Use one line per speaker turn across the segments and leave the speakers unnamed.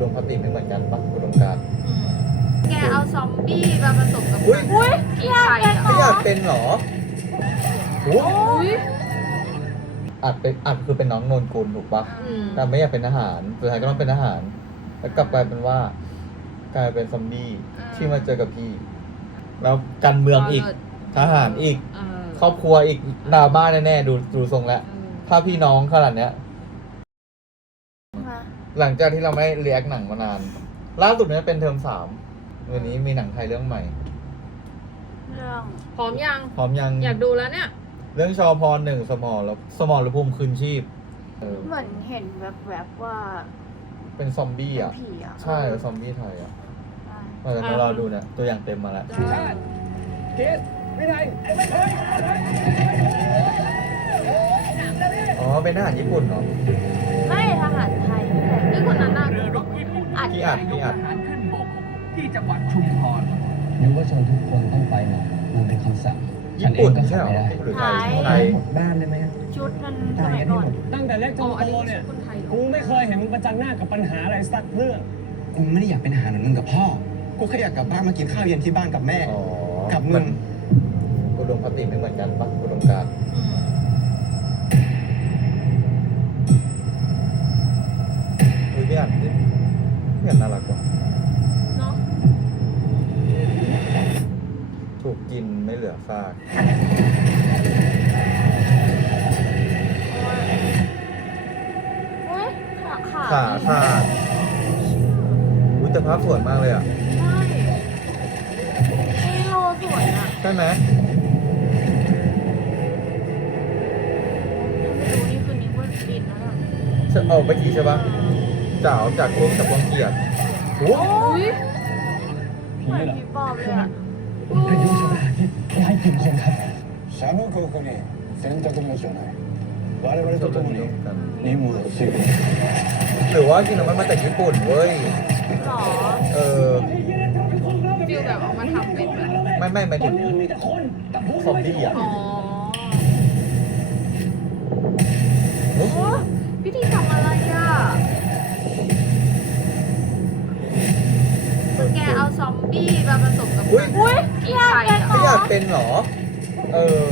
ดมคติไม่เหมือนกันปะอุดมการณ์
แกเอาซอมบี้มาผสมกับ
อุ้ย
ผีไทยอ่ะ
ไม่อยากเป็นเหรอโอ้
อุ้ย
อัดคือเป็นน้องนนกุลถูกปะ แต่ไม่อยากเป็นทหารสุดท้ายก็ต้องเป็นทหาร แล้วกลับกลายเป็นว่ากลายเป็นซอมบี้ที่มาเจอกับพี่ แล้วการเมืองอีกทหารอีกครอบครัวอีกดราม่าแน่ๆดูทรงแล้วถ้าพี่น้องขนาดเนี้ย หลังจากที่เราไม่เรียกหนังมานานล่าสุดนี้เป็นเทอม3วันนี้มีหนังไทยเรื่องใหม่
เรื่อง
พร้อมยัง
พร้อมยัง
อยากดูแล้วเนี่ย
เรื่องชอพ1สมรภูมิคืนชีพ
เหมือนเห็นแวบๆว่า
เป็นซอมบี้
เป็น
อ่ะ
ผีอ่ะ
ใช่ซอมบี้ไทยอ่ะ
ใช่
เราจะมารอดูเนี่ยตัวอย่างเต็มมาแล้ว
ชาติเกตวินัยไม่เคย
อ๋อเป็นทหารญี่ปุ่นเนาะ
ไม่ทหารไทย
นี่คนนั้นน่ะ
เรือรบญี่ปุ่น
อัด
พี่อัด
ทหารขึ้นบกที่จังหวัดชุมพร
นึกว่าชนทุกคนต้องไปหมดมันเป็นคำสั่งฉั
ญี่
นเอ
ปุ่น
งก็
ใช่
ขับ
เหรอ
ไม่ได้
หรือไทยไทย
หมดบ้านได้ไหม
ชุดมันสมัยก่อน
ตั้งแต่เล็กจ
อ๋อน อัน
โต
นี้
เนี่ย
คนไทยเหรอ
กูไม่เคยเห็นมึงประจันหน้ากับปัญหาอะไรสักเรื่อง
กูไม่ได้อยากเป็นทหารเหมือนมึงกับพ่อ กูแค่อยากกลับบ้านมากินข้าวเย็นที่บ้านกับแม่
อ๋อ
กับมึง
อุดมคติไม่เหมือนกันปะอุดมการณ์พี่อัดดิพี่อัดน่ารักกว่า
เนาะ
ถูกกินไม่เหลือซาก
เฮ้ยขาขา
ขาขาดอุ้ยแต่ภาพสวยมากเลยอ่ะ
ใช่นี่โลสวยอ่ะ
ใช่ไหม
ถ้าไม่รู้นี่คือนิ้วว่าดินแล้วอ่ะ
เอาเมื่อกี้ใช่ปะจ่าจากกรมกับกองเกียรติโอ้
อุ้ย
เหมือนผีปอบเลยอ่ะ
เป็นยุทธศาสตร์ที่ไร้กลิ่นคนครับ
シャム国に選択もじゃない我々と共に任務を遂行
หรือว่าจริงๆมันมาจากญี่ปุ่นเว้ย
หรอ
เออ
ฟิลแบบเอามาทำเป็นแบบ
ไม่หมายถึงซอมบี้อ่ะ
อ๋อ
โอ้
โอ้พิธีทำอะไรอ่ะคือแกเอาซอมบี้มาผสมกับ
อุ้ย
ผี
อยาก
ไทย
เป็น
อ่ะ
ไม่อยากเป็นเหรอ เออ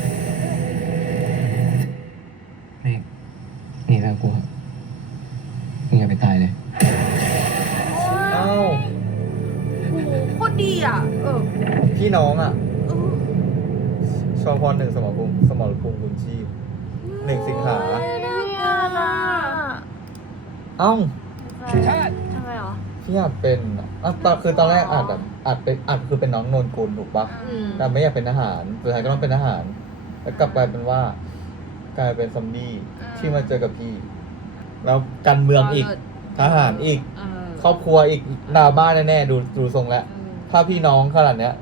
นี่หนีแล้วกูครับมึงอย่าไปตายเลย
เอ้า
โอ้โหโคตรดีอ่ะ
พี่น้องอ่ะ
เออ
ชอพ1สมรภูมิคืนชีพ1 สิงหา
ไม่ได้อ่ะ
เอ้า
ชาติ
ทำไมหรอ
พี่อยากเป็นอะอ่ะคือตอนแรกอัดคือเป็นน้องนนกุลถูกปะ
อืม
แต่ไม่อยากเป็นทหารสุดท้ายก็ต้องเป็นทหาร แล้วกลับกลายเป็นว่ากลายเป็นซอมบี้ที่มาเจอกับพี่ แล้วการเมืองอีกทหารอีก
เออ
ครอบครัวอีกดราม่าแน่ๆดูทรงแล้ว ถ้าพี่น้องขนาดเนี้ย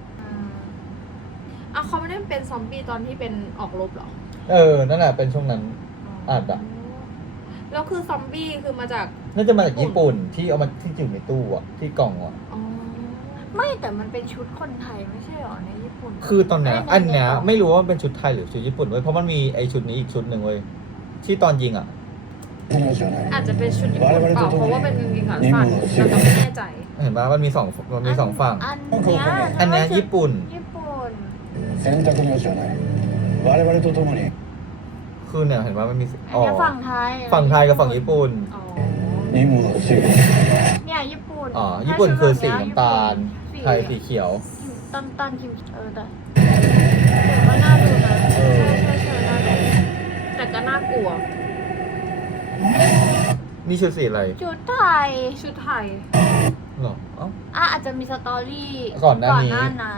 อ่ะเขาไม่ได้เป็นซอมบี้ตอนที่เป็นออกรบเหรอ
เออ นั่นแหละเป็นช่วงนั้น อัดอะ
แล้วคือซอมบี้คือมาจาก
น่าจะมาจากญี่ปุ่นที่เอามาที่อยู่ในตู้อะที่กล่องอะ
อ๋อ
ไม่แต่มันเป็นชุดคนไทยไม่ใช่หรอในญี่ปุ่น
คือตอนเนี้ย
ไม่
อันเนี้ย
ไม่
ไม่รู้ว่าเป็นชุดไทยหรือชุดญี่ปุ่นเว้ยเพราะมันมีไอชุดนี้อีกชุดหนึ่งเว้ยที่ตอนยิงอะ
もじゃない
อาจจะเป็นชุดญี่ปุ่นเปล่าเพราะว่าเป็นกางเกงขาสั้นเราก็ไม่แน่ใจ
เห็นปะมันมีสองฝั่ง
อันเนี้ย
อันเนี้ยญี่ปุ่น
ญี่ปุ่น
選択もじゃない我々と共に
คือเนี่ยเห็นว่ามันมี
อันเนี้ยฝั่งไทย
ฝั่งไทยกับฝั่งญี่ปุ่น
อ๋อ
任務を遂行
เนี่ยญี่ปุ่น
อ๋อญี่ปุ่นคือสี
ถ้าชุด
น้ำตาล
แบบ
ไทยสีเขียว
ต้นคิมแต่ก็น่าดูนะ
เออ
ใช่น่าดู
แต่ก็น่ากลัว
นี่ชุดสีอะไร
ชุดไทย
ชุดไทย
หรอเอ้า
อาจจะมีสตอรี่
ก่อนหน้านี้
นั้น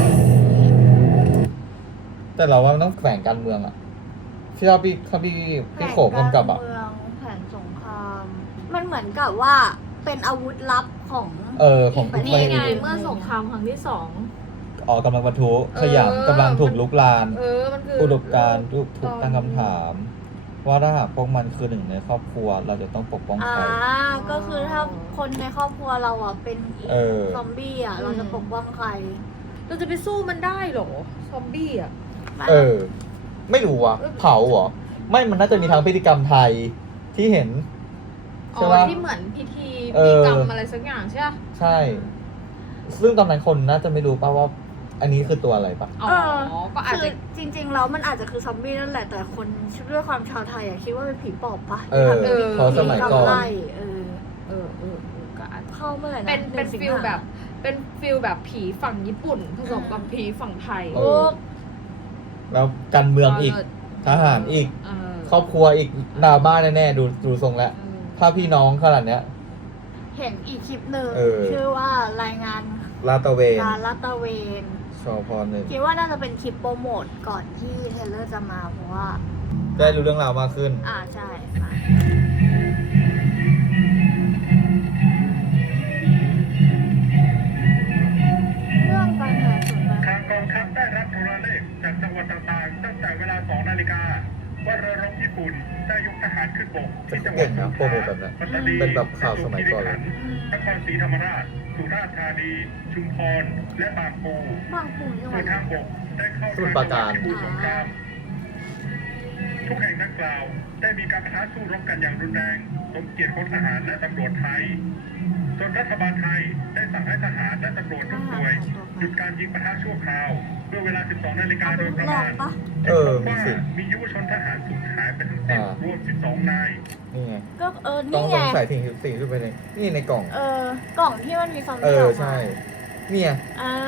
แต่เราว่ามันต้องแฝงการเมืองอะที่เราพี่โขมกำกับอะ
แผนการเมืองแผนสงคราม มันเหมือนกับว่าเป็นอาวุธลับของ
ของ
ประเท
นี่
ศ
ไงเมื่อสงครามครั้งที่ 2
กำลังบรรทุขยำกำลังถูกลุกลาน
มันคือ
อุดมการณ์ถูกตั้งคำถาม ว่าถ้าหากพวกมันคือหนึ่งในครอบครัว เราจะต้องปกป้องใคร
ก็คือถ้าคนในครอบครัวเราอ่ะเป็น
เออ
ซอมบี้อ่ะเราจะปกป้องใคร
เราจะไปสู้มันได้เหรอ ซอมบี้อ่ะ
เออ ไม่รู้ว่ะเผาเหรอ ไม่มันน่าจะมีทางพิธีกรรมไทยที่เห็น
อ๋
ใช่
อ
ปะ
ที่เหมือนพิธี
เอ
มี
อ
กรรมอะไรสักอย่างใช่ปะ
ใช่ ซึ่งตอนนั้นคนน่าจะไม่รู้ป่ะว่า อันนี้คือตัวอะไรป่ะ
อ๋อ ก็อาจ
คื
จะ
อจริงๆแล้วมันอาจจะคือซอมบี้นั่นแหละแต่คนด้วยความชาวไทยอะคิดว่าเป็นผีปอบปะ
เออเพราะสมัยก่อน
ไล่
ก็อาจจะ
เข้าเมื่อไหร่นะ
เป็น
สิง
ฟิล
หา
แบบ เป็นฟิลแบบผีฝั่งญี่ปุ่นผสมกับผีฝั่งไทย
เออ แล้วการเมืองอีก ทหารอีก
เออ
ครอบครัวอีกดราม่าแน่ๆดูทรงแล้ว
เออ
ถ้าพี่น้องขนาดเนี้ย
เห็นอีกคลิปหนึ่ง
เออ
ชื่อว่ารายงาน
ลาดตระเวน
การลาดตระเวน
ชอพอหนึ่ง
คิดว่าน่าจะเป็นคลิปโปรโมทก่อนที่เทรลเลอร์จะมาเพราะว่า
ได้รู้เรื่องราวมากขึ้น
ใช่ค่ะเรื่องการหาส่วนแบ่ง
ทางกองทัพได้รับโทรเลขจากจังหวัดต่างๆตั้งแต่เวลา 2 นาฬิกาว่าเรือรบญี่ปุ่นได้ยกทหารขึ้นบกที่จังหวั
เก่
ด
งนะโปรโมทแบบนั้น
ปัตตานี
เป็นแบบข่าวสมัยก่อนเลย
นครศรีธรรมราช สุราษฎร์ธานี ชุมพร และบางปู
บางปูยัง
ส่
ไง
วนทางบกได้เข้า
สมุทรปราการ
พิบูลสงครามทุกแห่งดังกล่าวได้มีการปะทะสู้รบกันอย่างรุนแรงสมเกียรติของทหารและตำรวจไทยจนรัฐบาลไทยได้สั่งให้ทหารและตำรวจทุกหน่วยหยุดการยิงปะทะชั่วคราวเมื่อเวลา 12 นาฬิกา
เอา
โด
เป็
ย
น
ประ
ลอ
มาง ณ
ปะ
เออ
พบ
มี
ว่า
สิ
มียุวชนทหารสูญหายไปทั้งสิ้นรวม 12 นาย
นี่ไง
ก็
ต้อง
นี่ไง
ใส่สิ่งที่ไปในนี่ในกล่อง
กล่องที่มันมีซอม
เอ
บี้
อ
ออกมา
ใช่ เนี่ย
อ่า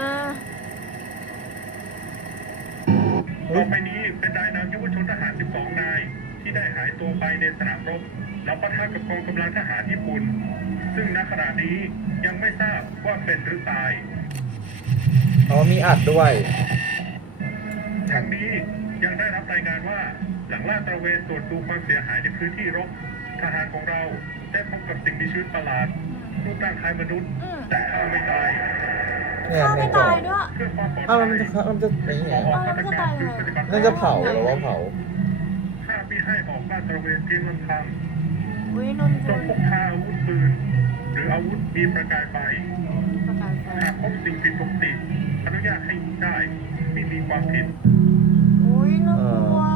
ต่อไปนี้เป็นรายนามยุวชนทหาร 12 นาย ที่ได้หายตัวไปในสนามรบแล้วปะทะกับกองกำลังทหารญี่ปุ่น ซึ่งณขณะนี้ยังไม่ทราบว่าเป็นหรือตาย
อ๋อมีอัดด้วย
ทั้งนี้ยังได้รับรายงานว่าหลังลาดตระเวนตรวจดูความเสียหายในพื้นที่รบทหารของเราได้พบกับสิ่งมีชีวิตประหลาดรูปร่างคล้ายมนุษย์ แต่ฆ่าไม่ตาย
เนี่ย
ฆ่า
ใน
ไม่
กล่อ
ตาง ยด้วย
เพื่อความปลอด
อ้าว
ภั
แล้ว
ย
มันจะไอ้นี่ไง
ออกมาตรการหยุดปฏิบัติ
นั่นจะเผาหรือว่าเผา
ห้ามไม่ให้ออกลาดตระเวนเพียงลำพัง
อุ้ยนน
จ
กุ
ง
ล
พกพาอาวุธปืน หรืออาวุธมีประกายไฟ
ประกายไฟ
หากพบสิ่งผิดปกติอนุญาตให้ยิงได้ไม่มีความผิด
อุ้ยน่ากลัว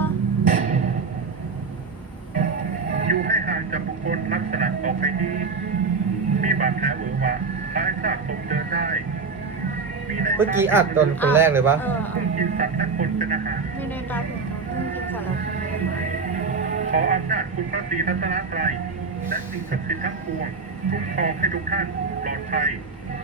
อยู่ให้ห่างจากบุคคลลักษณะต่อไปนี้ มีบาดแผลเวอะหวะคล้ายซากศพเดินได้มีใน
เมื่อกี้อัดตอนคนแรกเลยปะ
ซึ่งกินสัตว์และคนเป็นอาหาร
มีในตาผมเขาเพิ่งกินสารพัดเลยมา
ขออำนาจคุณพระศรีรัตนตรัยและสิ่งศักดิ์สิทธิ์ทั้งปวงคุ้มครองให้ทุกท่านปลอดภัย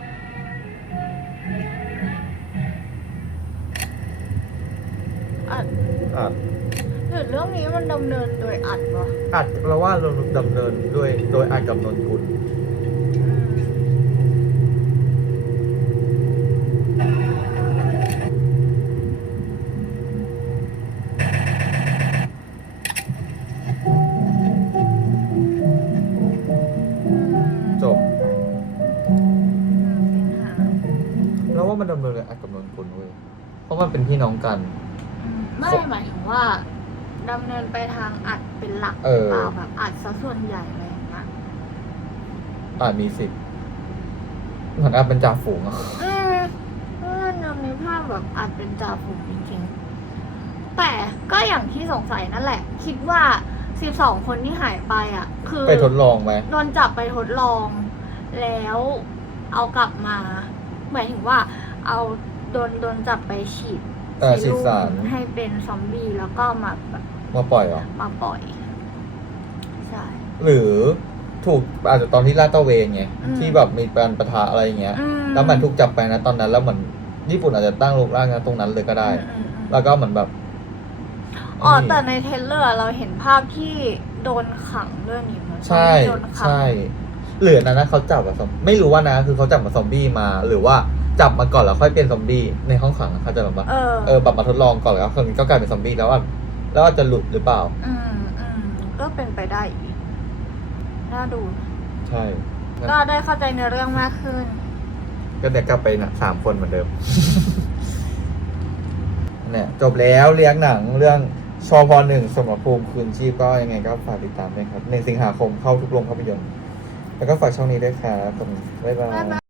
อัด
อัด
หรือเรื่องนี้มันดำเนินโดยอัดวะ
อัดเราว่าเราดำเนินด้วยโดยอัดกับนนกุลจบ
สิงหา
เราว่ามันดำเนินโดยอัดกับนนกุลเว้ยเพราะมันเป็นพี่น้องกัน
ไม่หมายถึงว่าดำเนินไปทางอัดเป็นหลัก
เออ
เปล่าแบบอัดซะส่วนใหญ่อะไรอย่างเงี้ย
อาจมีสิทธิ์เหมือนอัดเป็นจ่าฝูงอ่ะ
เพราะว่านำในภาพแบบอัดเป็นจ่าฝูงจริงๆแต่ก็อย่างที่สงสัยนั่นแหละ คิดว่า 12 คนที่หายไปอ่ะ คือ
ไปทดลองไหม
โดนจับไปทดลอง แล้วเอากลับมาหมายถึงว่าเอาโดนจับไปฉีด
ฉีดสาร
ให้เป็นซอมบี้แล้วก็มาแบบ
มาปล่อยเหรอ
มาปล่อย ใช่
หรือถูกอาจจะตอนที่ลาดตระเวนไง
อืม
ที่แบบมีการปะทะอะไรอย่างเงี้ย แล้วมันถูกจับไปนะตอนนั้นแล้วเหมือนญี่ปุ่นอาจจะตั้งโรงร่างนะตรงนั้นเลยก็ได้ แล้วก็เหมือนแบบ
อ๋อแต่ในเทรลเลอร์เราเห็นภาพที่โดนขังเรื่องนี้เหมือน
ใช่
โดนขัง
ใช่เหลือนั้นนะเขาจับกับซอมไม่รู้ว่านะคือเขาจับกับซอมบี้มา หรือว่าจับมาก่อนแล้วค่อยเป็นซอมบี้ในห้องขังเขาใจะแบบว่าแบบมาทดลองก่อนแล้วคนก็กลายเป็นซอมบี้แล้วอ่ะแล้วอาจจะหลุดหรือเปล่า
ก็เป็นไปได้อีกน่าดู
ใช่
ก็ได้เข้าใจในเรื่องมากขึ้น
ก็เดี๋ยวกลับไปนะ3 คนเหมือนเดิม เนี่ยจบแล้วเลี้ยงหนังเรื่องชพ.1 สมรภูมิคืนชีพก็ยังไงก็ฝากติดตามด้วยครับ1 สิงหาคมเข้าทุกโรงภาพยนตร์แล้วก็ฝากช่องนี้ด้วยครับบ๊ายบาย